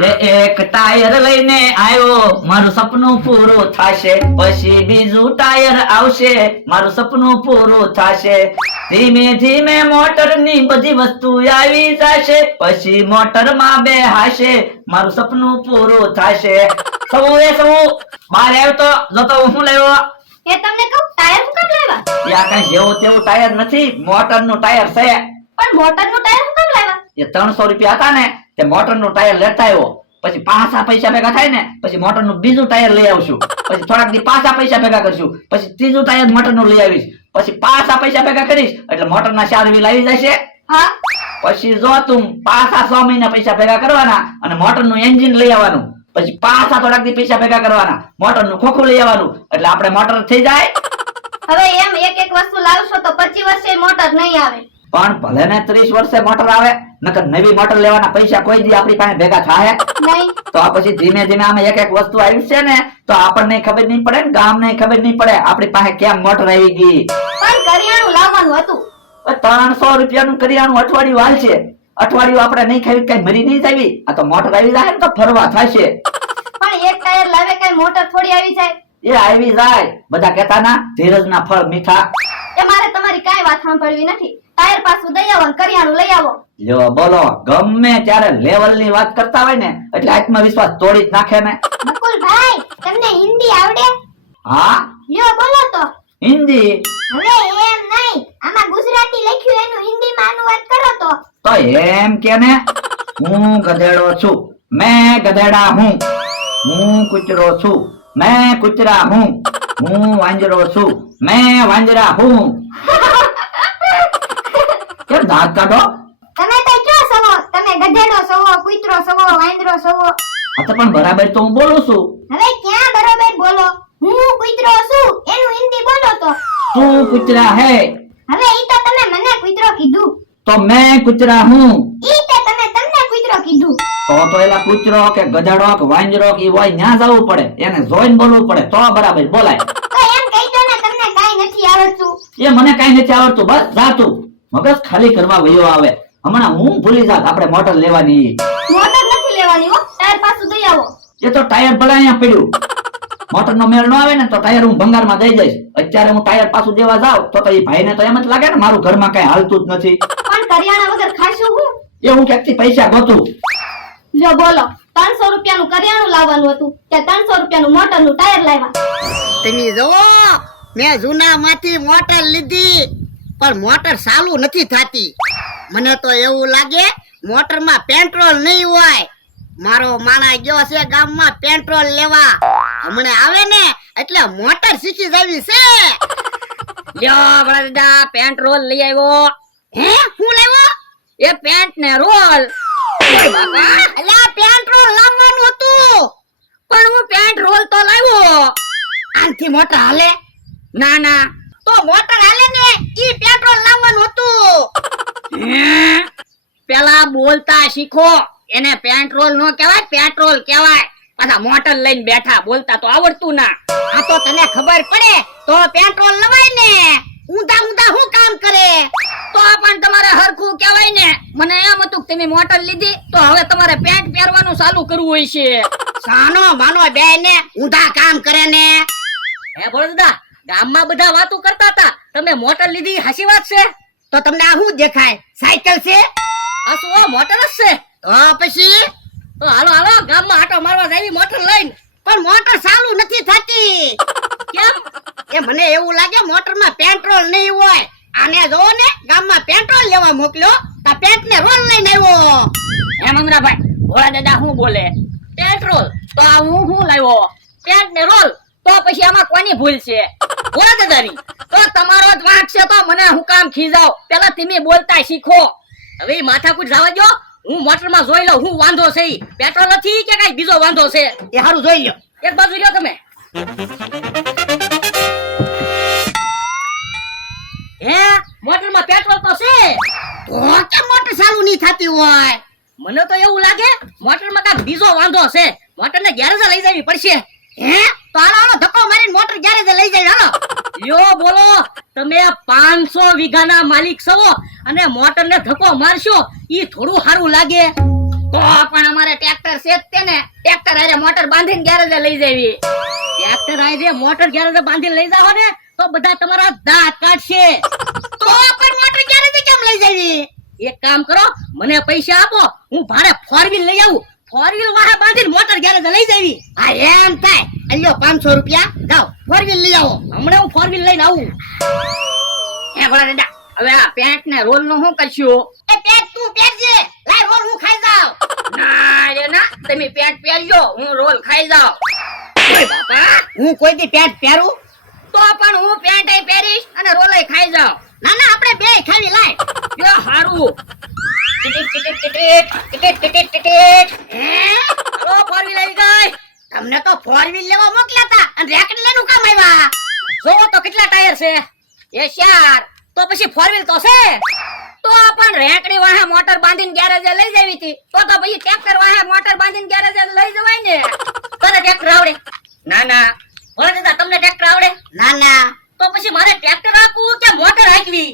લે એક ટાયર લઈને આવ્યો, મારું સપનું પૂરું થાશે. પછી બીજું ટાયર આવશે, મારું સપનું પૂરું થાશે. ધીમે ધીમે મોટરની બધી વસ્તુ આવી જશે. પછી મોટરમાં બેહાશે, મારું સપનું પૂરું થાશે. સૌ બહાર આવ્યો તો જોતો હું શું લાવ્યો. એ તમને કહું ટાયર શું કામ લાવ્યા? યા કઈ જેવું તેવું ટાયર નથી, મોટરનું ટાયર છે. પણ મોટરનું ટાયર શું કામ લાવ્યા? એ 300 રૂપિયા હતા ને તે મોટરનું ટાયર લેતા આવ્યો. પછી પાછા પૈસા ભેગા થાય ને પછી મોટરનું બીજું ટાયર લઈ આવશું. પછી થોડાક દી પાછા પૈસા ભેગા કરશું. પછી ત્રીજું ટાયર મોટરનું લઈ આવીશ. પછી પાછા પૈસા ભેગા કરીશ એટલે મોટરના 4 વ્હીલ આવી જશે. હા પછી જો તું પાછા 6 મહિના પૈસા ભેગા કરવાના અને મોટરનું એન્જિન લઈ આવવાનું. પછી પાછા થોડાક દી પૈસા ભેગા કરવાના, મોટરનું ખોખું લઈ આવવાનું એટલે આપણે મોટર થઈ જાય. હવે એમ એક એક વસ્તુ લાવશો તો 25 વર્ષે મોટર નહીં આવે. પણ ભલે ને 30 વર્ષે મોટર આવે, નકર નવી મોટર લેવાના પૈસા કોઈ દી આપણી પાસે ભેગા થાય નહીં. તો આ પછી ધીમે ધીમે આમાં એક એક વસ્તુ આવી છે ને તો આપણને ખબર નહીં પડે ને ગામને ખબર નહીં પડે આપણી પાસે કેમ મોટર આવી ગઈ. પણ કરિયાણું લાવવાનું હતું. 300 રૂપિયાનું કરિયાણું અઠવાડિયું હાલશે. અઠવાડિયું આપણે નહીં ખાવી કઈ મરી નહીં જાવી. આ તો મોટર આવી જાય ને તો ફરવા થશે. પણ એક ટાયર લાવે કઈ મોટર થોડી આવી જાય. એ આવી જાય. બધા કહેતા ના ધીરજના ફળ મીઠા. એ મારે તમારી કાઈ વાત સાંભળવી નથી. ટાયર પાછું દઈ આવો અને કરિયાણું લઈ આવો. લ્યો બોલો, ગમે ત્યારે લેવલ ની વાત કરતા હોય ને એટલે આત્મવિશ્વાસ તોડી જ નાખે ને. બકુલભાઈ તમને હિન્દી આવડે? હા લ્યો બોલો તો. હિન્દી હવે એમ નહીં, આમાં ગુજરાતી લખ્યું એનું હિન્દીમાં અનુવાદ કરો તો. તો એમ કે ને, હું ગધેડો છું, मैं गधेड़ा हूँ. હું કૂતરો છું, मैं કૂતરા हूँ. હું વાંજરો છું, मैं વાંજરા हूँ. કેમ દાંત કાઢો? તમે તો ક્યાં સવો? તમે ગધેડો સવો, કૂતરો સવો, વાંદરો સવો. આ તો પણ બરાબર તો હું બોલું છું. હવે ક્યાં બરોબર બોલો? હું કૂતરો છું એનું હિન્દી બોલો તો. તું કૂતરા है હવે ઈ તો તમે મને કૂતરો કીધું. तो मैं कूतरा हूँ. ઈ તે તમે તમને કૂતરો કીધું. તો એલા કૂતરો કે ગધેડો કે વાંજરો કે ઈ હોય ન્યા જવું પડે, એને જોઈને બોલવું પડે તો બરાબર બોલાય. તો એમ કહી દો ને તમને કાઈ નથી આવડતું. એ મને કાઈ નથી આવડતું, બસ જા તું. મગજ ખાલી કરવા વયો આવે. હમણાં હું ભૂલી જાત આપણે મોટર લેવાની. મોટર નથી લેવાની હો, ટાયર પાછું દઈ આવો. એ તો ટાયર ભલા અહીંયા પડ્યું. મોટર નો મેળ ન આવે ને તો ટાયર હું ભંગારમાં દઈ જઈશ. અત્યારે હું ટાયર પાછું દેવા જાઉં તો એ ભાઈને તો એમ જ લાગે ને મારું ઘરમાં કઈ હાલતું જ નથી. પણ કરિયાણા વગર ખાશું હું? એ હું ક્યાંકથી પૈસા ગોતું. જો બોલો, 300 રૂપિયાનું કરિયાણું લાવવાનું હતું કે 300 રૂપિયાનું મોટરનું ટાયર લાવ્યા? તમે જોવો, મેં જૂના માંથી મોટર લીધી પણ મોટર ચાલુ નથી થતી. મને તો એવું લાગે મોટરમાં પેટ્રોલ નહીં હોય. મારો માણા ગયો છે ગામમાં પેટ્રોલ લેવા. હમણાં આવે ને એટલે મોટર શીખી જવી છે. લ્યો બળદા, પેટ્રોલ લઈ આવ્યો. હે હું લેવો? એ પેન્ટ ને રોલ. અલા પેટ્રોલ લાવવાનું હતું પણ હું પેન્ટ રોલ તો લાવ્યો. આનથી મોટર હાલે? ના ના, તો મોટર હાલે ને, ઈ પેટ્રોલ લાવવાનું હતું. પેલા બોલતા શીખો. એને પેટ્રોલ નો કહેવાય, પેટ્રોલ કહેવાય. પાછા મોટર લઈને બેઠા, બોલતા તો આવડતું ના. આ તો તને ખબર પડે તો પેટ્રોલ લવાય ને. ઊંધા ઊંધા શું કામ કરે? તો પણ તમારે હરખું કહેવાય ને. મને એમ હતું કે તમે મોટર લીધી તો હવે તમારે પેન્ટ પહેરવાનું ચાલુ કરવું હોય છે. સાનો માનો બે ને ઊંધા કામ કરે ને. હે બળદા, ગામમાં બધા વાતો કરતા હતા તમે મોટર લીધી, હાચી વાત છે? તો તમને આ શું દેખાય? સાયકલ છે? આ શું મોટર જ છે? તો પછી તો હાલો હાલો, ગામમાં આટો મારવા જાવી મોટર લઈને. પણ મોટર ચાલુ નથી થતી. કેમ? એ મને એવું લાગે મોટરમાં પેટ્રોલ નહીં હોય. આને જોવો ને, ગામમાં પેટ્રોલ લેવા મોકલ્યો તો પેન્ટ ને રોલ લઈને આવ્યો. હે મંદરાભાઈ, ભોળા દાદા શું બોલે? પેટ્રોલ તો આ હું લાવ્યો, પેન્ટ ને રોલ. તો પછી આમાં કોની ભૂલ છે? ભોળા દાદાની. તો તમારો જ વાંક છે તો મને હું કામ ખીજાવ? પેલા તમે બોલતા શીખો. હવે માથાકૂટ જવા દો. હું મોટરમાં જોઈ લઉં હું વાંધો છે. પેટ્રોલ નથી કે કઈ બીજો વાંધો છે? એ હારું જોઈ લ્યો. એક બાજુ લ્યો તમે. હે, મોટરમાં પેટ્રોલ તો છે. તો કેમ મોટર ચાલુ નહીં થતી હોય? મને તો એવું લાગે મોટરમાં કાંઈક બીજો વાંધો છે. મોટરને ગેરેજ લઈ જવી પડશે. હે તો હાલો હાલો ધક્કો મારીને મોટર ગેરેજ લઈ જાય. હાલો યો બોલો, તમે 500 વીઘાના માલિક છો અને મોટરને ધક્કો મારશો ઈ થોડું સારું લાગે? તો પણ અમારે ટ્રેક્ટર છે જ તે ને, ટ્રેક્ટર હારે મોટર બાંધીને ગેરેજે લઈ જાવી. ટ્રેક્ટર આઈ મોટર ગેરેજ બાંધી લઈ જાવ ને તો બધા તમારા દાંત કાઢશે. તો પણ મોટર ગેરેજે કેમ લઈ જાવી? એક કામ કરો, મને પૈસા આપો, હું ભાડે 4 વ્હીલ લઈ આવું. 4 વ્હીલ વાહે બાંધીને મોટર ગેરેજ લઈ જાવી. હા એમ થાય. અલ્યો 500 રૂપિયા જાઓ 4 વ્હીલ લઈ આવો. હમણાં હું 4 વ્હીલ લઈને આવું. હે ભોળા દાદા, હવે આ પેન્ટ ને રોલ નું શું કરશું? એ પેટ તું પહેરજે. લાય રોલ હું ખાઈ જાઉં. ના રે ના, તમે પેન્ટ પહેરજો, હું રોલ ખાઈ જાઉં. ઓય બાપા, હું કોઈ દી પેન્ટ પહેરું? તો પણ હું પેન્ટ પહેરીશ અને રોલ ખાઈ જાઉં. ના ના આપણે બે ખાવી લાય. જો હારું. Ticket ticket ticket ticket ticket ticket. હે? હાલો 4 વ્હીલ આવી ગઈ. તમને તો 4 વ્હીલ લેવા મોકલ્યા હતા અને રેકડી લેનું કામ આવ્યા. જોવો તો કેટલા ટાયર છે. એ ચાર. તો પછી 4 વ્હીલ તો છે. તો પણ રેકડી વાહે મોટર બાંધીને ગેરેજે લઈ જાવી હતી. તો પછી ટ્રેક્ટર વાહે મોટર બાંધીને ગેરેજે લઈ જવાય ને. તને ટ્રેક્ટર આવડે? ના ના. ભોળા દાદા તમને ટ્રેક્ટર આવડે? ના ના તો પછી મારે ટ્રેક્ટર રાખવું કે મોટર હાંકવી?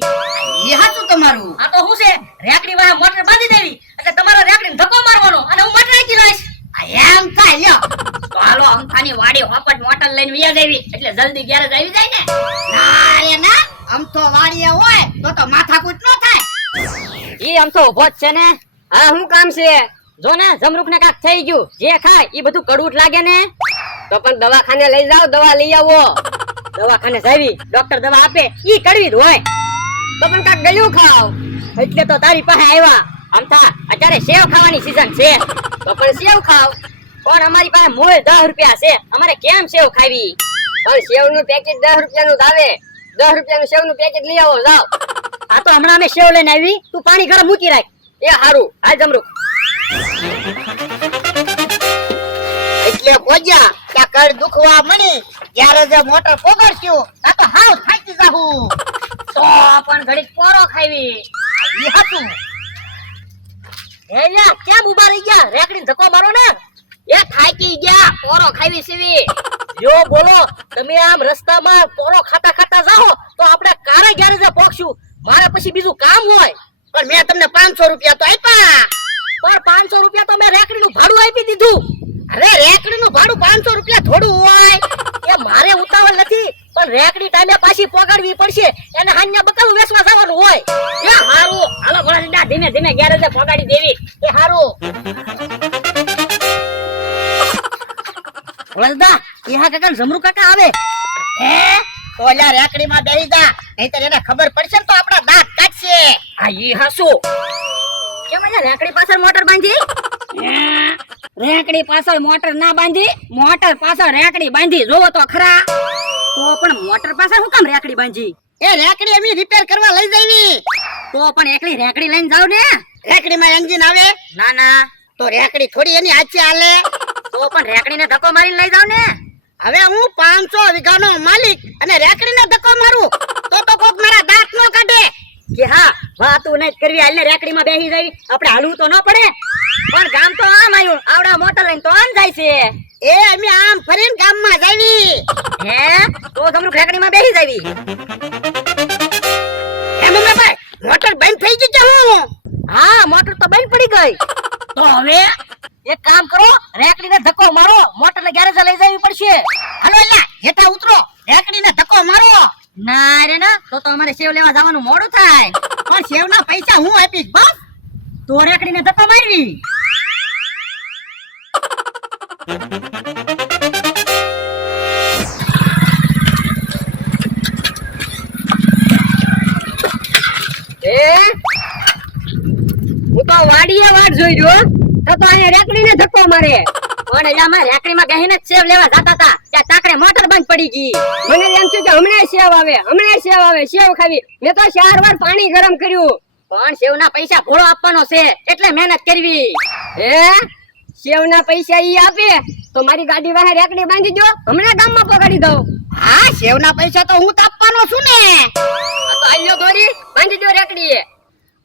એ હાચું તમારું. આ તો શું છે, રેકડી વાહે મોટર બાંધી દેવી એટલે તમારો રેકડીને ધક્કો મારવાનો અને હું મોટર હાંકી લઈશ. આ એમ થાય લ્યો. તો હાલો અમથાની વાડી હોપટ મોટર લઈને વયા જાવી એટલે જલ્દી ગેરેજ આવી જાય ને. ના રે ના આમ તો વાડીએ હોય તો માથાકૂટ ન થાય. ઈ આમ તો ઉભો જ છે ને. હા શું કામ છે? જો ને જમરૂખ ને કાક થઈ ગયું, જે ખાય ઈ બધું કડવું જ લાગે ને. તો પણ દવાખાને લઈ જાવ, દવા લઈ આવો. દવાખાને જાવી, ડોક્ટર દવા આપે ઈ કડવી જ હોય. તો પણ કાક ગળ્યું ખાવ એટલે તો તારી પાસે આવ્યા. આમ થા અત્યારે સેવ ખાવાની સીઝન છે તો પણ સેવ ખાવ. પણ અમારી પાસે મૂળ 10 રૂપિયા છે, અમારે કેમ સેવ ખાવી? પણ સેવ નું પેકેટ 10 રૂપિયાનું જ આવે. 10 રૂપિયાનું સેવ નું પેકેટ લઈ આવો જાવ. આ તો હમણાં અમે સેવ લઈને આવી, તું પાણી ગરમ મૂકી રાખ. એ હારું, હાલ જમરૂખ. એટલે બોજા કે કળ દુખવા મળી ત્યારે જે મોટર પોગાડશું આ તો હાવ થાકી જાહું. તો પણ ઘડીક પોરો ખાવી. ઈ હાચું. એ લ્યા કેમ ઉભા રહી ગયા? રેકડીને ધક્કો મારો ને. એ થાકી ગયા, પોરો ખાવી સીવી. યો બોલો, તમે આમ રસ્તામાં પોરો ખાતા ખાતા જાઓ તો આપણે કારે ગેરેજે પહોંચશું. મારે પછી બીજું કામ હોય. પણ મેં તમને 500 રૂપિયા તો આપ્યા. પણ 500 રૂપિયા તો મેં રેકડીનું ભાડું આપી દીધું. અરે રેકડીનું ભાડું 500 રૂપિયા થોડું હોય. એ મારે ઉતાવળ નથી, પણ રેકડી ટાઈમે પાછી પોગાડવી પડશે. એને હાન્ય બકાલું વેચવા જવાનું હોય. એ હારું, હાલો ભોળા દાદા ધીમે ધીમે ગેરેજે પોગાડી દેવી. એ હારું. વળદા, એ હા કાકા જમરૂ કાકા આવે. હે તો ઓલા રેકડીમાં બેહી જા નહીંતર એને ખબર પડશે ને તો આપણા દાંત કાઢશે. આ ઈ હાસુ. કેમ અહીંયા રેકડી પાછળ મોટર બાંધી? રેકડી પાછળ મોટર ના બાંધી, મોટર પાછળ રેકડી બાંધી. જોવો તો ખરા. તો પણ મોટર પાછળ શું કામ રેકડી બાંધી? એ રેકડી અમે રિપેર કરવા લઈ જવી. તો પણ એકલી રેકડી લઈને જાવ ને. રેકડીમાં એન્જિન આવે? ના ના. તો રેકડી થોડી એની હાચે હાલે. તો પણ રેકડીને ધક્કો મારીને લઈ જાવ ને. હવે હું 500 વીઘાનો માલિક અને રેકડીને ધક્કો મારું તો કોક મારા દાંત નો કાઢે. કે હા, વાતું નહીં કરવી, હાલને રેકડીમાં બેસી જઈ. આપણે હાલવું તો ન પડે. પણ ગામ તો આમ આવ્યું, આવડા મોટર લઈને તો આમ જાય છે. એ અમે આમ ફરીને ગામમાં જાવી. હે તો જમરૂખ રેકડીમાં બેસી જાવી. હે મમ્મીભાઈ મોટર બંધ થઈ ગઈ કે હું? હા, મોટર તો બંધ પડી ગઈ. તો હવે એક કામ કરો, રેકડીને ધક્કો મારો, મોટરને ગેરેજે લઈ જવી પડશે. હાલો અલ્યા હેઠા ઉતરો, રેકડીને ધક્કો મારો. ના રે ના, તો અમારે સેવ લેવા જવાનું મોડું થાય. પણ સેવના પૈસા હું આપીશ બસ. તો રેકડીને ધક્કો મારવી. હું તો વાડીએ વાટ જોઈ રહ્યો તો અહીંયા રેકડીને ધક્કો મારે. પણ એલામાં રેકડીમાં બેહીને જ સેવ લેવા જતા હતા ત્યાં તાકડે મોટર બંધ પડી ગઈ. મને એમ થયું કે હમણાં સેવ આવે, હમણાં સેવ આવે, સેવ ખાવી. મેં તો 4 વાર પાણી ગરમ કર્યું, પણ સેવના પૈસા ભોળો આપવાનો છે એટલે મહેનત કરવી. હે સેવના પૈસા ઈ આપે તો મારી ગાડી વાહે રેકડી બાંધી દો, હમણાં ગામમાં પકડી દઉં. હા સેવના પૈસા તો હું તાપવાનો છું ને. આ તો આલ્યો દોરી બાંધી દો રેકડીએ.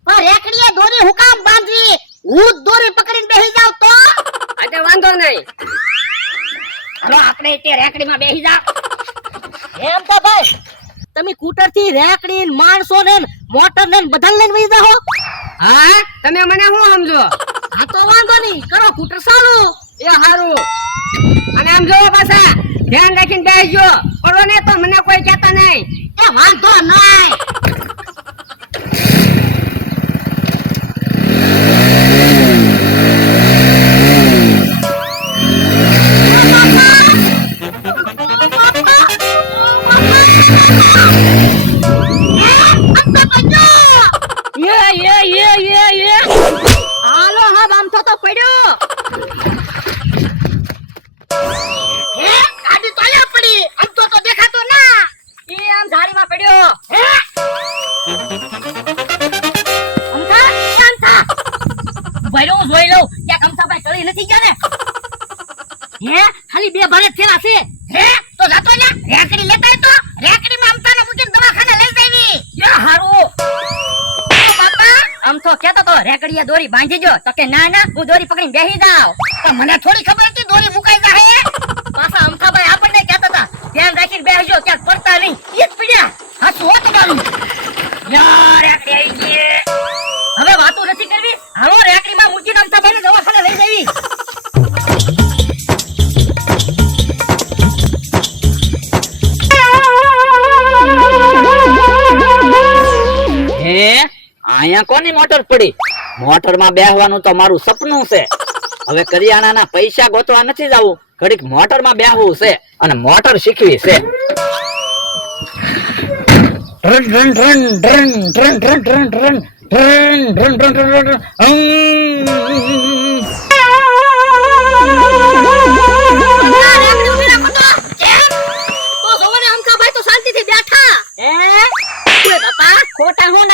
પણ રેકડીએ દોરી હું કામ બાંધવી? હું જ દોરી પકડીને બેસી જાવ તો? આજે વાંધો નહીં. હાલો આપણે તે રેકડીમાં બેસી જા. એમ તો ભાઈ તમે કૂટર થી રેકડી માણસો ને મોટર ને બધા લઈને વહી જાઓ. હા તમે મને શું સમજો? હા તો વાંધો નહીં, કરો સ્કૂટર ચાલુ. એ હારું. અને આમ જોવો પાછા ધ્યાન રાખીને બેસજો. પડો ને તો મને કોઈ કહેતા નહીં. એ વાંધો નહીં. હાલો હા આમ તો પડ્યો. હે ગાડી તો અહીંયા પડી, આમ તો દેખાતો ના. એ આમ ઝાડીમાં પડ્યો. હે અમથા અમથા ભર્યો હું જોઈ લઉં ક્યાંક અમથાભાઈ ચડી નથી ગયા ને. હે ખાલી 2 ભાડે થેલા છે. હે તો જાતો ને રેકડી લેતા તો રેકડીમાં અમતાને મૂકીને દવાખાને લઈ જાવી. યા હારું. બાપા આમ તો કેતો તો રેકડીએ દોરી બાંધી જો તો કે ના ના હું દોરી પકડીને બેસી જાવ. તો મને થોડી ખબર હતી દોરી મુકાઈ જાહે. પાછા અમથાભાઈ આપણને કહેતા હતા ધ્યાન રાખીને બેસજો ક્યાંક પડતા નહીં. ઈ જ પડ્યા. હાચું હો તમારું. યાર રેકડી આવી ગઈ. હવે વાતો નથી કરવી. હાલો રેકડીમાં મૂકીને અમથાભાઈને દવાખાને લઈ જવી. હે અહીંયા કોની મોટર પડી? મોટર માં બેહવાનું તો મારું સપનું છે. હવે કરિયાણાના પૈસા ગોતવા નથી જવું, ઘડીક મોટર માં બેહવું છે અને મોટર શીખવી છે. Run run run run run run run run run run run run run. તો જોવો ને અમથાભાઈ તો શાંતિથી બેઠા. હે ઓય બાપા ખોટા હું